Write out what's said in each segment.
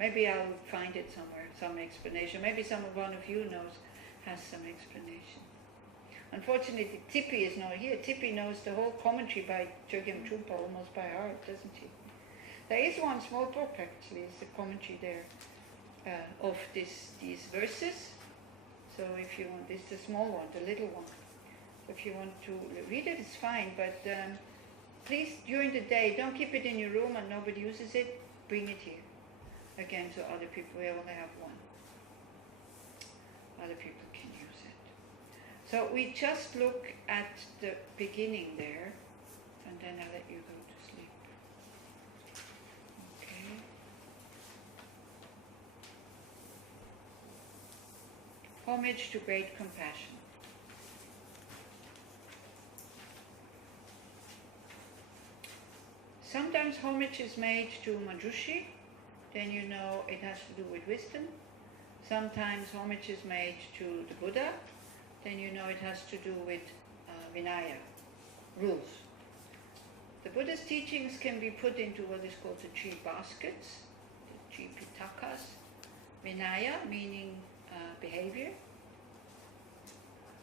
Maybe I'll find it somewhere, some explanation. Maybe one of you has some explanation. Unfortunately, Tippi is not here. Tippi knows the whole commentary by Chogyam Trungpa almost by heart, doesn't she? There is one small book, actually, it's a commentary there of these verses. So if you want, it's the small one, the little one. So if you want to read it, it's fine, but please, during the day, don't keep it in your room and nobody uses it, bring it here. Again, so other people, we only have one. Other people can use it. So we just look at the beginning there, and then I'll let you go to sleep. Okay. Homage to great compassion. Sometimes homage is made to Manjushri, then you know it has to do with wisdom. Sometimes homage is made to the Buddha, then you know it has to do with Vinaya, rules. The Buddha's teachings can be put into what is called the 3 baskets, the 3 pitakas. Vinaya, meaning behavior,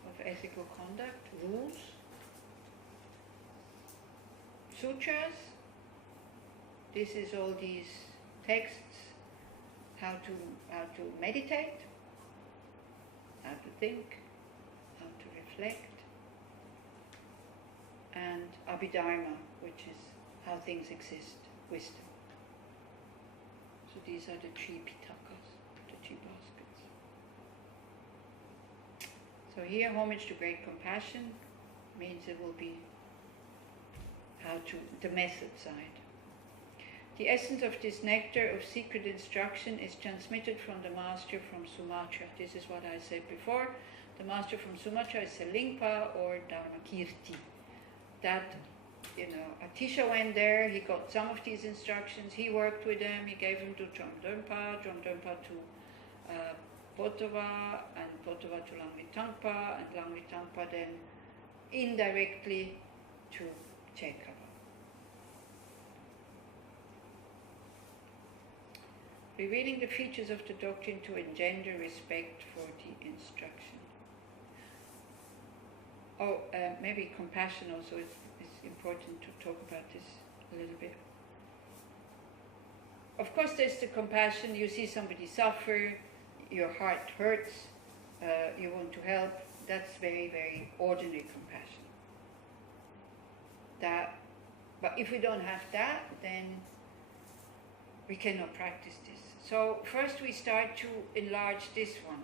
of ethical conduct, rules. Sutras, this is all these texts, how to meditate, how to think, how to reflect, and Abhidharma, which is how things exist, wisdom. So these are the 3 pitakas, the 3 baskets. So here, homage to great compassion means it will be the method side. The essence of this nectar of secret instruction is transmitted from the master from Sumatra. This is what I said before. The master from Sumatra is Selingpa or Dharmakirti. That, Atisha went there, he got some of these instructions, he worked with them, he gave them to Dromdurmpa to Potava, and Potava to Langmitangpa, and Langmitangpa then indirectly to Chekava. Revealing the features of the doctrine to engender respect for the instruction. Maybe compassion also is important to talk about this a little bit. Of course, there's the compassion. You see somebody suffer, your heart hurts, you want to help. That's very, very ordinary compassion. But if we don't have that, then we cannot practice this. So first we start to enlarge this one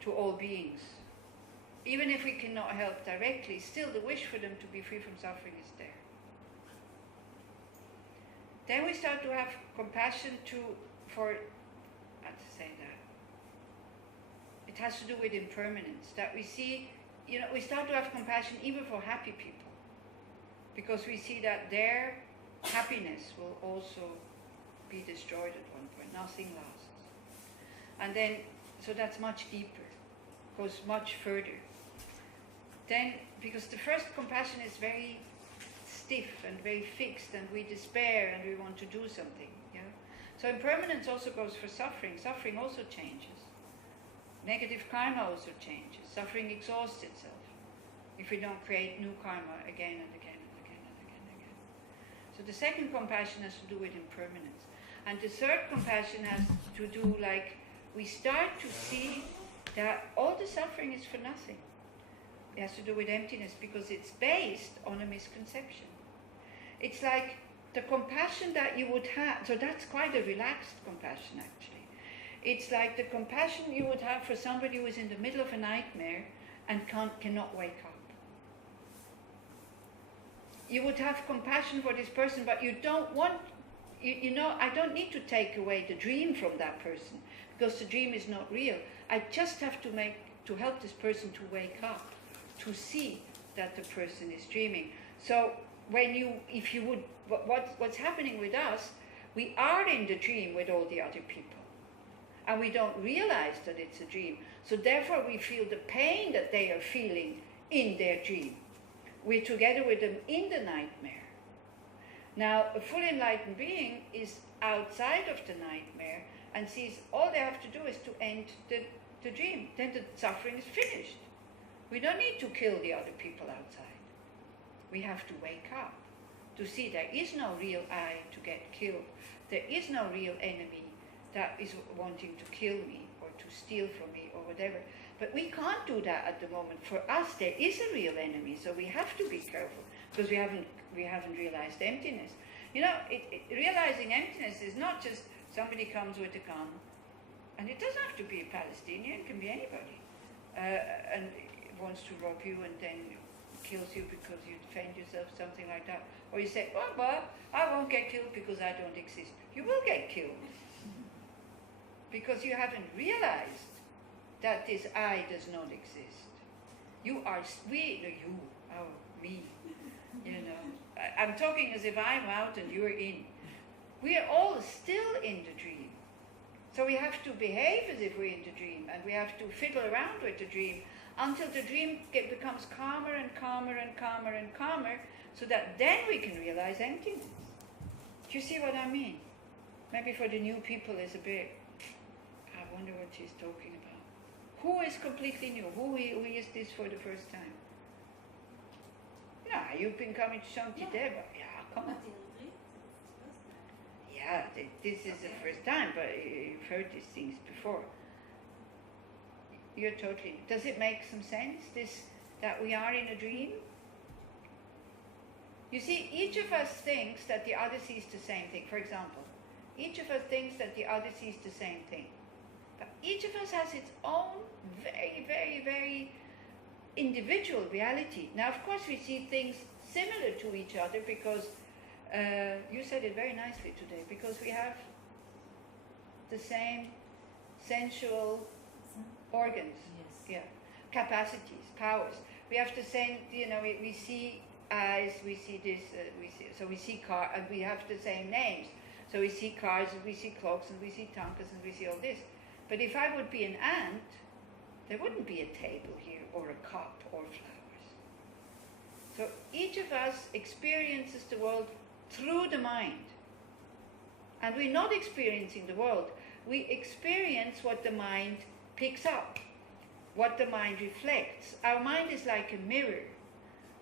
to all beings. Even if we cannot help directly, still the wish for them to be free from suffering is there. Then we start to have compassion for how to say that? It has to do with impermanence. That we see, we start to have compassion even for happy people. Because we see that their happiness will also be destroyed at one point. Nothing lasts. And then, so that's much deeper, goes much further. Then, because the first compassion is very stiff and very fixed, and we despair and we want to do something. Yeah. So impermanence also goes for suffering. Suffering also changes. Negative karma also changes. Suffering exhausts itself if we don't create new karma again and again and again and again and again. So the second compassion has to do with impermanence. And the third compassion has to do, we start to see that all the suffering is for nothing. It has to do with emptiness because it's based on a misconception. It's like the compassion that you would have, so that's quite a relaxed compassion actually. It's like the compassion you would have for somebody who is in the middle of a nightmare and cannot wake up. You would have compassion for this person, but you don't want, I don't need to take away the dream from that person because the dream is not real. I just have to help this person to wake up, to see that the person is dreaming. So what's happening with us, we are in the dream with all the other people. And we don't realize that it's a dream. So therefore we feel the pain that they are feeling in their dream. We're together with them in the nightmare. Now, a fully enlightened being is outside of the nightmare and sees all they have to do is to end the dream. Then the suffering is finished. We don't need to kill the other people outside. We have to wake up to see there is no real I to get killed. There is no real enemy that is wanting to kill me or to steal from me or whatever. But we can't do that at the moment. For us, there is a real enemy, so we have to be careful because we haven't realized emptiness. You know, realizing emptiness is not just somebody comes with a gun, and it doesn't have to be a Palestinian, it can be anybody, and wants to rob you and then kills you because you defend yourself, something like that. Or you say, oh, well, I won't get killed because I don't exist. You will get killed because you haven't realized that this I does not exist. You are, me, you know. I'm talking as if I'm out and you're in. We are all still in the dream. So we have to behave as if we're in the dream, and we have to fiddle around with the dream until the dream becomes calmer and calmer and calmer and calmer, so that then we can realize emptiness. Do you see what I mean? Maybe for the new people is a bit, I wonder what she's talking about. Who is completely new? Who is this for the first time? Yeah, you've been coming to Shantideva. Yeah, come on. Yeah, this is the first time, but you've heard these things before. You're totally... Does it make some sense, that we are in a dream? You see, each of us thinks that the other sees the same thing. For example, each of us thinks that the other sees the same thing. But each of us has its own very, very, very individual reality. Now, of course, we see things similar to each other because, you said it very nicely today, because we have the same sensual organs, yes. Yeah, capacities, powers. We have the same, you know, we see eyes, we see this, we see car, and we have the same names. So we see cars, and we see clocks, and we see tankas, and we see all this. But if I would be an ant, there wouldn't be a table here, or a cup, or flowers. So each of us experiences the world through the mind. And we're not experiencing the world. We experience what the mind picks up, what the mind reflects. Our mind is like a mirror.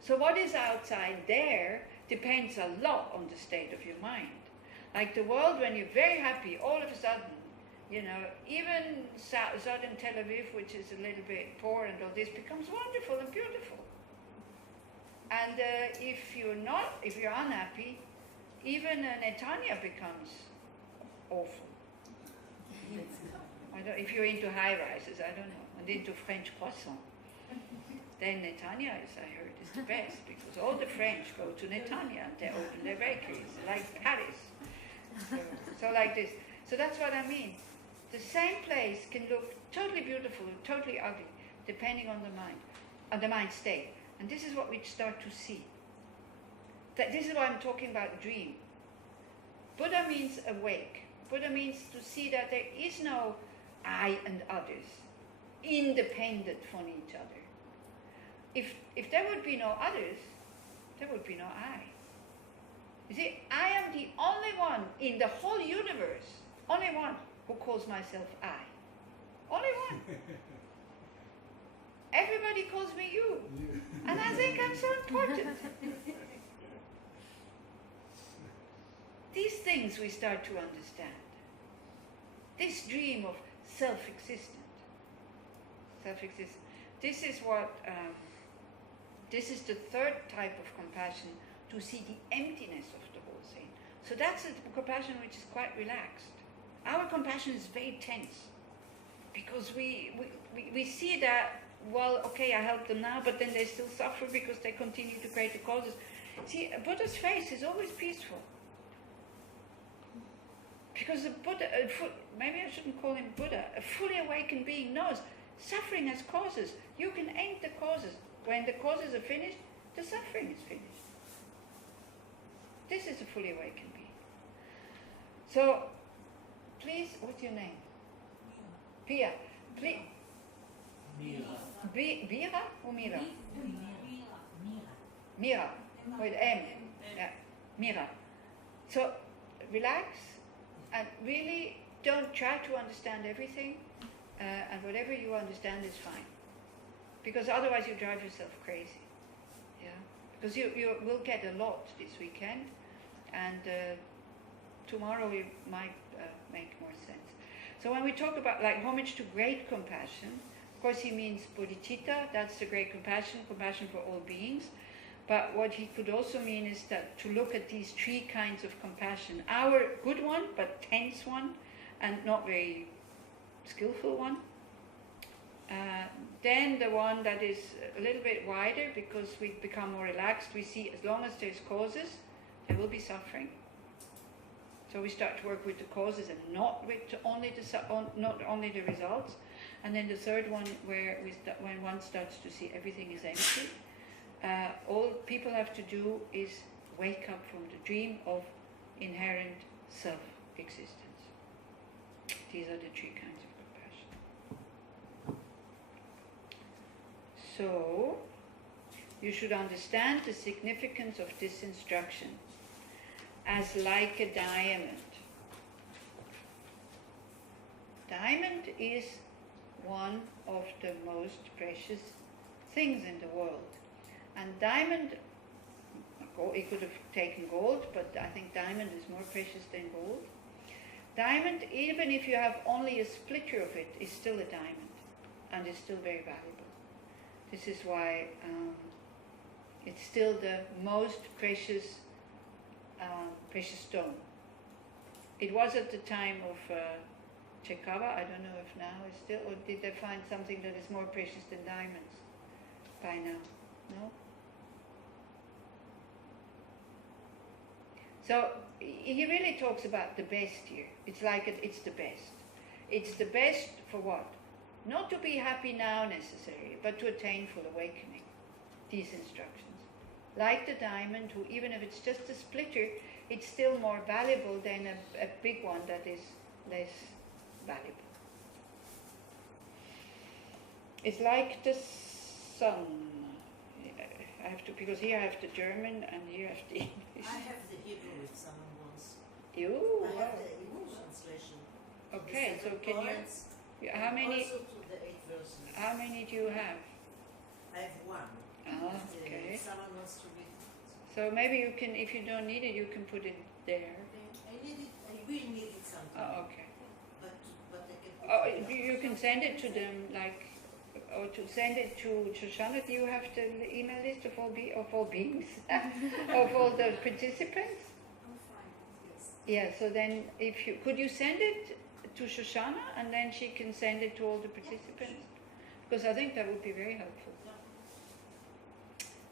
So what is outside there depends a lot on the state of your mind. Like the world, when you're very happy, all of a sudden, you know, even southern Tel Aviv, which is a little bit poor and all this, becomes wonderful and beautiful. And if you're unhappy, even Netanya becomes awful. If you're into high rises, I don't know, and into French croissant, then Netanya is, I heard, is the best, because all the French go to Netanya and they open their bakeries, like Paris. So like this. So that's what I mean. The same place can look totally beautiful and totally ugly, depending on the mind state. And this is what we start to see. This is why I'm talking about dream. Buddha means awake. Buddha means to see that there is no I and others, independent from each other. If there would be no others, there would be no I. You see, I am the only one in the whole universe, only one who calls myself I. Only one. Everybody calls me you. And I think I'm so important. These things we start to understand. This dream of self-existent. Self-existent. This is what, this is the third type of compassion, to see the emptiness of the whole thing. So that's a compassion which is quite relaxed. Our compassion is very tense, because we see that, well, okay, I help them now, but then they still suffer because they continue to create the causes. See, a Buddha's face is always peaceful. Because a Buddha, maybe I shouldn't call him Buddha, a fully awakened being knows suffering has causes. You can end the causes. When the causes are finished, the suffering is finished. This is a fully awakened being. So, please, what's your name? Pia. Please. Mira or Mira? Mira. With M. Yeah. Mira. So, relax and really don't try to understand everything, and whatever you understand is fine. Because otherwise you drive yourself crazy. Yeah? Because you will get a lot this weekend, and tomorrow it might make more sense. So when we talk about like homage to great compassion, of course he means bodhicitta, that's the great compassion, compassion for all beings. But what he could also mean is that to look at these three kinds of compassion, our good one, but tense one, and not very skillful one. Then the one that is a little bit wider, because we become more relaxed, we see as long as there's causes, there will be suffering. So we start to work with the causes and not with not only the results. And then the third one, where when one starts to see everything is empty, all people have to do is wake up from the dream of inherent self-existence. These are the three kinds of compassion. So, you should understand the significance of this instruction as like a diamond. Diamond is one of the most precious things in the world. And diamond, it could have taken gold, but I think diamond is more precious than gold. Diamond, even if you have only a splitter of it, is still a diamond, and is still very valuable. This is why it's still the most precious stone. It was at the time of Chekava. I don't know if now it's still, or did they find something that is more precious than diamonds by now? No? So he really talks about the best here. It's like it's the best. It's the best for what? Not to be happy now necessarily, but to attain full awakening. These instructions. Like the diamond, who even if it's just a splitter, it's still more valuable than a big one that is less valuable. It's like the sun. I have to, because here I have the German and here I have the English. I have the Hebrew if someone wants. You? I have the English translation. Okay, so can poets, you? How many? Also to the 8 verses. How many do you have? I have one. Okay. If someone wants to read it. So maybe you can, if you don't need it, you can put it there. I need it. I will need it sometime. Oh, okay. But I can. Oh, you can send it to them, like, or to send it to Shoshana. Do you have the email list of all beings, of all the participants? I'm fine, yes. Yeah. So then, if you could you send it to Shoshana, and then she can send it to all the participants, because I think that would be very helpful.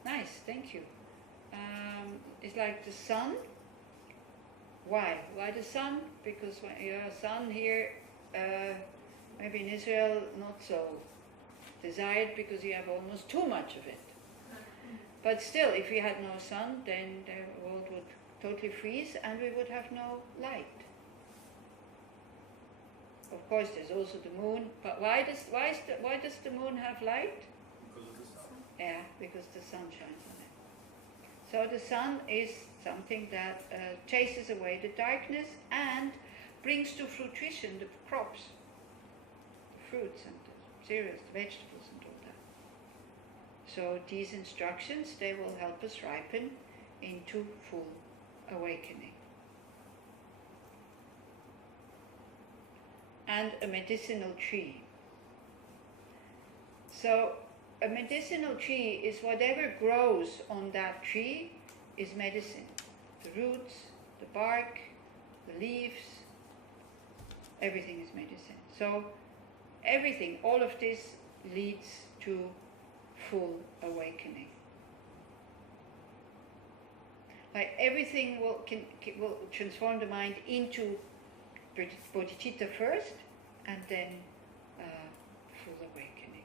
Nice, thank you. It's like the sun. Why? Why the sun? Because when you have sun here, maybe in Israel, not so desired because you have almost too much of it. But still, if we had no sun, then the world would totally freeze and we would have no light. Of course, there's also the moon. But why does the moon have light? Because of the sun. Yeah, because the sun shines on it. So the sun is something that chases away the darkness and brings to fruition the crops, the fruits and the cereals, the vegetables and all that. So these instructions, they will help us ripen into full awakening. And a medicinal tree. So a medicinal tree is whatever grows on that tree is medicine. The roots, the bark, the leaves, everything is medicine. So everything, all of this leads to full awakening. Like everything will transform the mind into bodhicitta first, and then full awakening.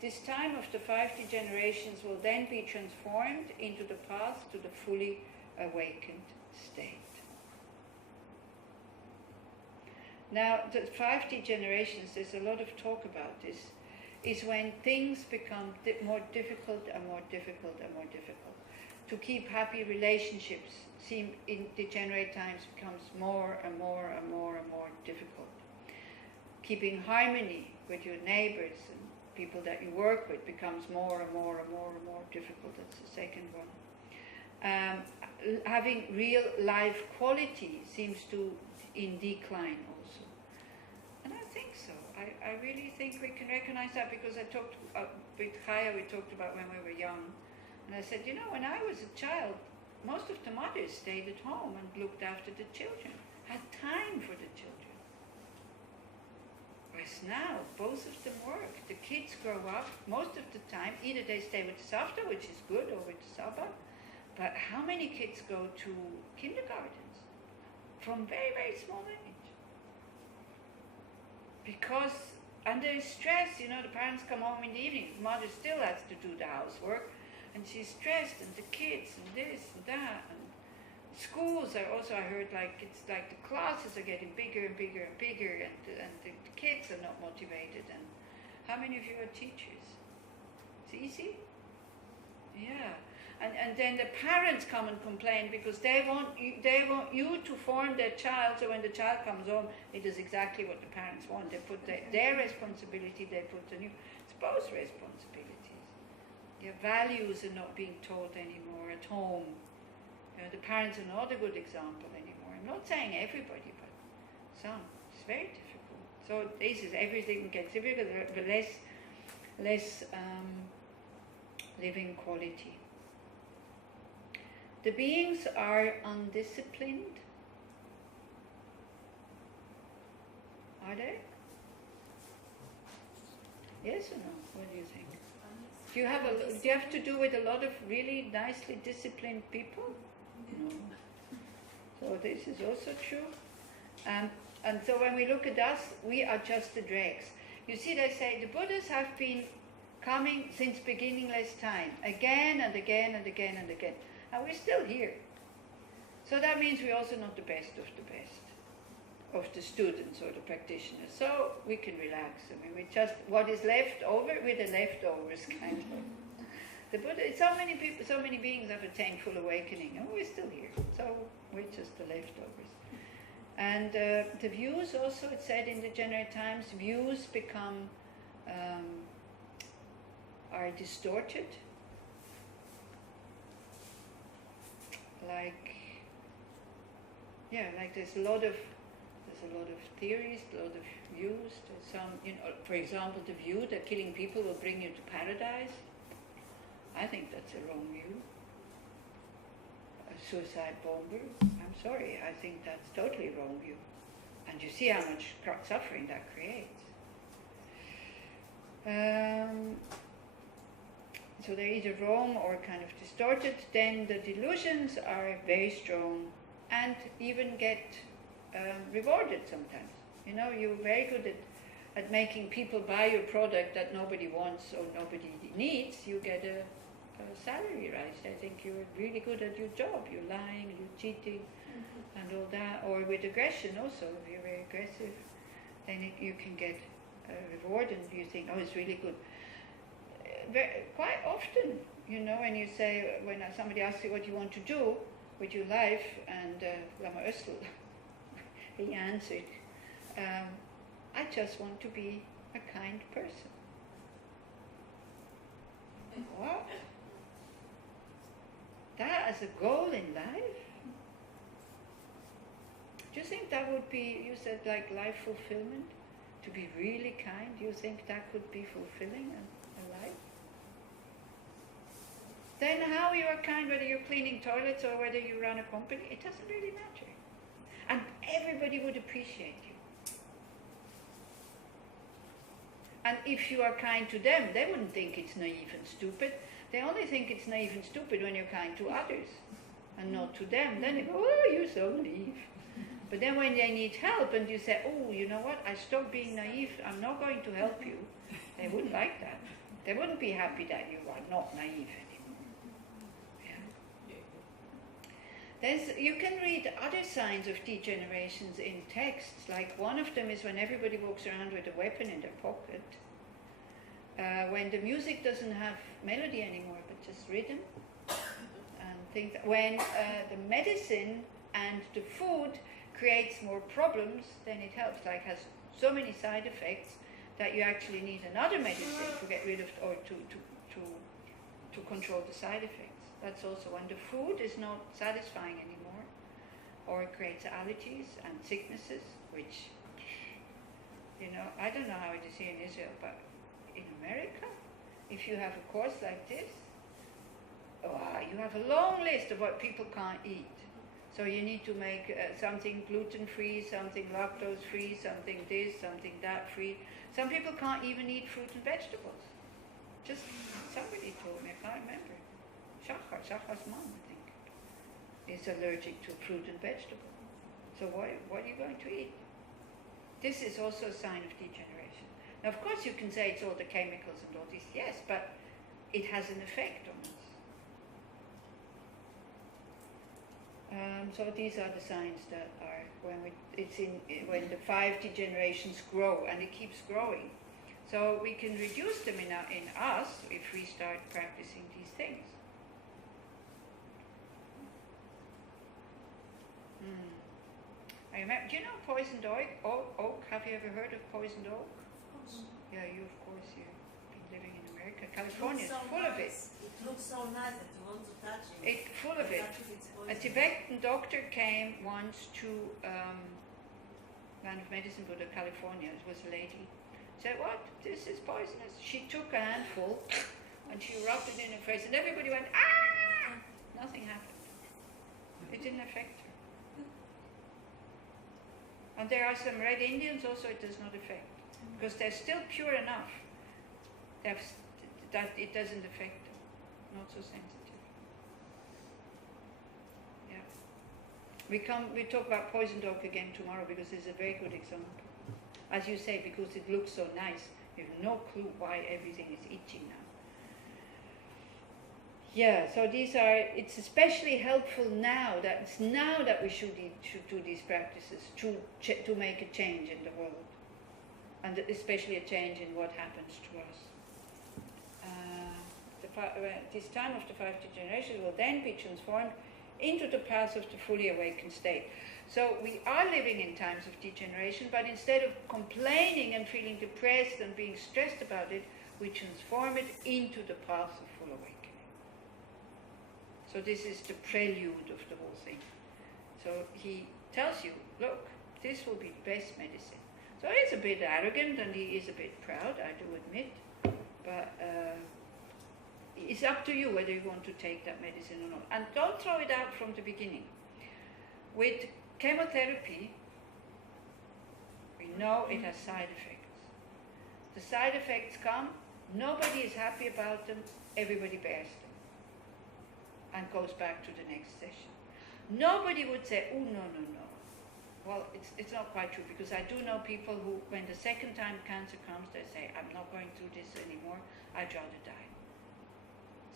This time of the 5 degenerations will then be transformed into the path to the fully awakened state. Now, the 5 degenerations, there's a lot of talk about this, is when things become more difficult and more difficult and more difficult. to keep happy relationships seem in degenerate times becomes more and more and more and more difficult. Keeping harmony with your neighbors and people that you work with becomes more and more and more and more difficult. That's the second one. Having real life quality seems to in decline also. And I think so. I really think we can recognize that, because I talked with Chaya, we talked about when we were young. And I said, when I was a child, most of the mothers stayed at home and looked after the children, had time for the children. Whereas now, both of them work. The kids grow up, most of the time, either they stay with the Savta, which is good, or with the Saba. But how many kids go to kindergartens from very, very small age? Because under stress, the parents come home in the evening, the mother still has to do the housework, and she's stressed, and the kids, and this and that, and schools are also, I heard, it's like the classes are getting bigger and bigger and bigger, and the kids are not motivated. And how many of you are teachers? It's easy? Yeah. And then the parents come and complain because they want you to form their child, so when the child comes home, it is exactly what the parents want. They put their responsibility, they put the new. It's both responsibilities. Their values are not being taught anymore at home. The parents are not a good example anymore. I'm not saying everybody, but some. It's very difficult. So this is everything gets difficult, but less living quality. The beings are undisciplined. Are they? Yes or no? What do you think? Do you have to do with a lot of really nicely disciplined people? No. So this is also true. And so when we look at us, we are just the dregs. You see, they say the Buddhas have been coming since beginningless time, again and again and again and again. And we're still here. So that means we're also not the best of the best of the students or the practitioners. So we can relax. I mean, we just, what is left over, we're the leftovers, kind of. The Buddha, so many people, so many beings have attained full awakening, and we're still here. So we're just the leftovers. And the views also, it said in the degenerate times, views become, are distorted. Like there's a lot of theories, a lot of views. There's some, for example, the view that killing people will bring you to paradise. I think that's a wrong view. A suicide bomber, I'm sorry, I think that's totally wrong view. And you see how much suffering that creates. So they're either wrong or kind of distorted. Then the delusions are very strong and even get rewarded sometimes. You're very good at making people buy your product that nobody wants or nobody needs. You get a salary rise. I think you're really good at your job. You're lying, you're cheating, and all that. Or with aggression also. If you're very aggressive, then you can get a reward, and you think, oh, it's really good. Quite often, when you say, when somebody asks you what you want to do with your life, and Lama Ösl, he answered, I just want to be a kind person. What? That as a goal in life? Do you think that would be, you said like life fulfillment? To be really kind, do you think that could be fulfilling a life? Then how you are kind, whether you're cleaning toilets or whether you run a company, it doesn't really matter. And everybody would appreciate you. And if you are kind to them, they wouldn't think it's naive and stupid. They only think it's naive and stupid when you're kind to others and not to them. Then they go, oh, you're so naive. But then when they need help and you say, oh, you know what, I stopped being naive, I'm not going to help you, they wouldn't like that. They wouldn't be happy that you are not naive anymore. Yeah. You can read other signs of degenerations in texts. Like one of them is when everybody walks around with a weapon in their pocket. When the music doesn't have melody anymore, but just rhythm. And think that when the medicine and the food creates more problems than it helps, like has so many side effects that you actually need another medicine to get rid of or to control the side effects. That's also when the food is not satisfying anymore, or it creates allergies and sicknesses, which, you know, I don't know how it is here in Israel, but in America, if you have a course like this, you have a long list of what people can't eat. So you need to make something gluten-free, something lactose-free, something this, something that free. Some people can't even eat fruit and vegetables. Just somebody told me, I can't remember. Shahar's mom, I think, is allergic to fruit and vegetable. So what are you going to eat? This is also a sign of degeneration. Now, of course, you can say it's all the chemicals and all this, yes, but it has an effect on us. So these are the signs that are when the 5 degenerations grow, and it keeps growing. So we can reduce them in us if we start practicing these things. I remember, do you know poisoned oak? Have you ever heard of poisoned oak? Of course. Yeah, you've been living in America. California is full of it. It looks so nice that you want to touch it. It's full of But it. actually it's A poison. Tibetan doctor came once to Land of Medicine Buddha, California. It was a lady. Said, "What? This is poisonous." She took a handful and she rubbed it in her face, and everybody went, "Ah!" Nothing happened. It didn't affect her. And there are some red Indians also it does not affect, because they're still pure enough that it doesn't affect them. Not so sensitive. Yeah. We talk about poisoned oak again tomorrow, because it's a very good example. As you say, because it looks so nice, you have no clue why everything is itchy now. Yeah, so it's especially helpful now that we should do these practices to make a change in the world, and especially a change in what happens to us. This time of the 5 degenerations will then be transformed into the path of the fully awakened state. So we are living in times of degeneration, but instead of complaining and feeling depressed and being stressed about it, we transform it into the path of full awakening. So this is the prelude of the whole thing. So he tells you, look, this will be best medicine. So he's a bit arrogant and he is a bit proud, I do admit, but it's up to you whether you want to take that medicine or not. And don't throw it out from the beginning. With chemotherapy, we know it has side effects. The side effects come, nobody is happy about them, everybody bears them and goes back to the next session. Nobody would say, oh, no. Well, it's not quite true, because I do know people who, when the second time cancer comes, they say, I'm not going through this anymore, I'd rather die.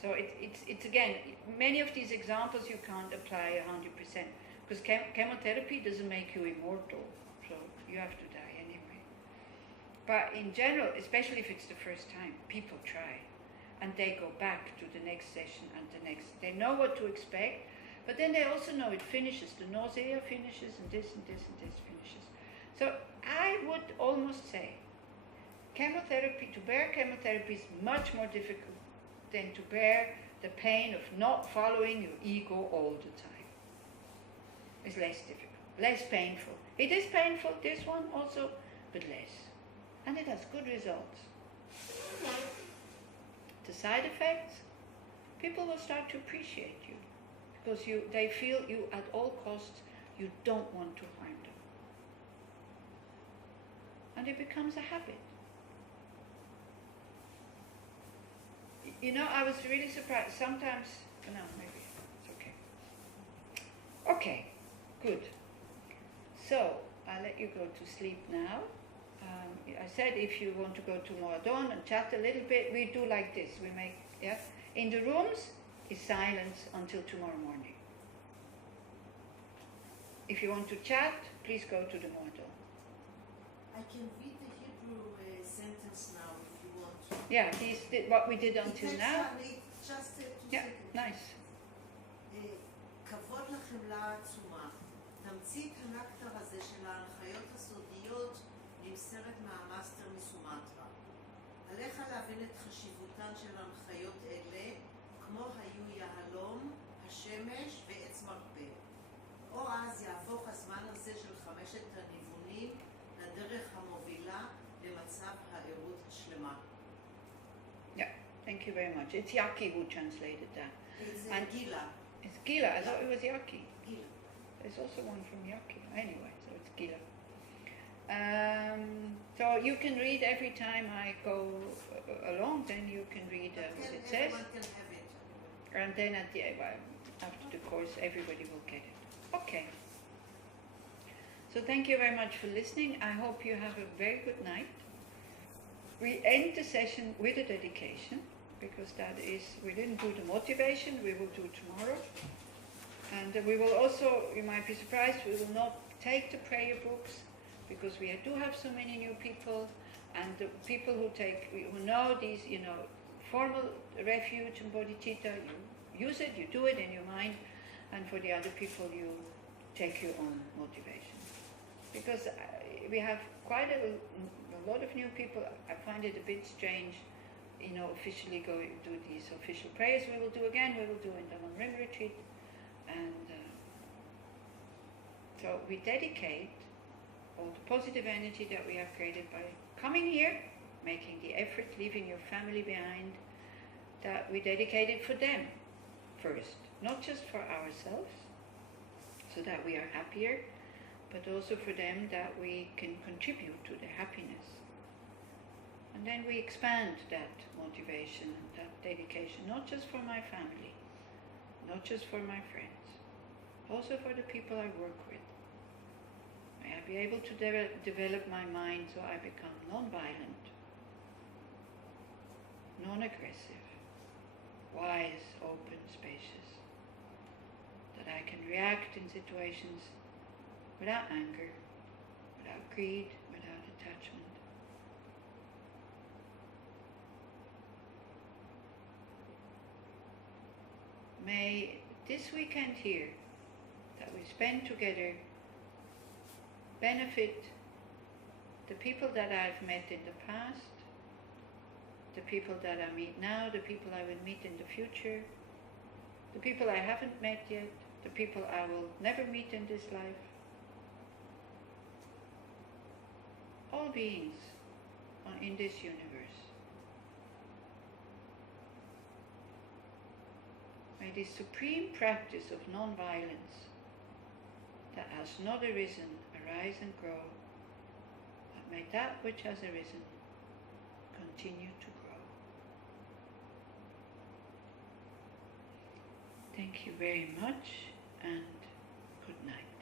So it's again, many of these examples you can't apply 100%, because chemotherapy doesn't make you immortal, so you have to die anyway. But in general, especially if it's the first time, people try, and they go back to the next session and the next. They know what to expect, but then they also know it finishes. The nausea finishes, and this and this and this finishes. So I would almost say, chemotherapy, to bear chemotherapy is much more difficult than to bear the pain of not following your ego all the time. It's less difficult, less painful. It is painful, this one also, but less. And it has good results. The side effects, people will start to appreciate you, because they feel you at all costs, you don't want to harm them. And it becomes a habit. You know, I was really surprised. Sometimes, no, maybe it's okay. Okay, good. So, I'll let you go to sleep now. I said if you want to go to Moadon and chat a little bit, we do like this. We make, yeah. In the rooms is silence until tomorrow morning. If you want to chat, please go to the Moadon. I can read the Hebrew sentence now if you want to. Yeah, what we did until now. Just 2 Yeah, seconds. nice. כבוד לחמלה העצומה. תמצית הנקטר הזה של ההנחיות הסודיות נמסרת מהמאסטר מסומטרה. עליך להבין את חשיבותן של הנחיות אלה, כמו היו יהלום, השמש ועץ מרפא. או אז יהפוך הזמן הזה של 5 הניוונים לדרך המובילה למצב הערות השלמה. Yeah, thank you very much. It's Yaki who translated that. It's And- גילה. It's Gila. I thought it was Yaki. גילה. There's also one from Yaki. Anyway, so it's Gila. So you can read every time I go along, then you can read what it says. Everyone can have it. And then at the well, after the course, everybody will get it. Okay. So thank you very much for listening. I hope you have a very good night. We end the session with a dedication, because that is, we didn't do the motivation, we will do tomorrow. And we will also, you might be surprised, we will not take the prayer books, because we do have so many new people, and the people who know these, formal refuge and bodhicitta, you use it, you do it in your mind, and for the other people, you take your own motivation. Because we have quite a lot of new people. I find it a bit strange, officially going to do these official prayers. We will do again, we will do in the Rim retreat. And so we dedicate all the positive energy that we have created by coming here, making the effort, leaving your family behind, that we dedicate it for them first, not just for ourselves, so that we are happier, but also for them that we can contribute to their happiness. And then we expand that motivation and that dedication, not just for my family, not just for my friends, also for the people I work with. May I be able to develop my mind so I become non-violent, non-aggressive, wise, open, spacious, that I can react in situations without anger, without greed, without attachment. May this weekend here that we spend together benefit the people that I've met in the past, the people that I meet now, the people I will meet in the future, the people I haven't met yet, the people I will never meet in this life. All beings in this universe. May this supreme practice of non-violence that has not arisen arise and grow, but may that which has arisen continue to grow. Thank you very much, and good night.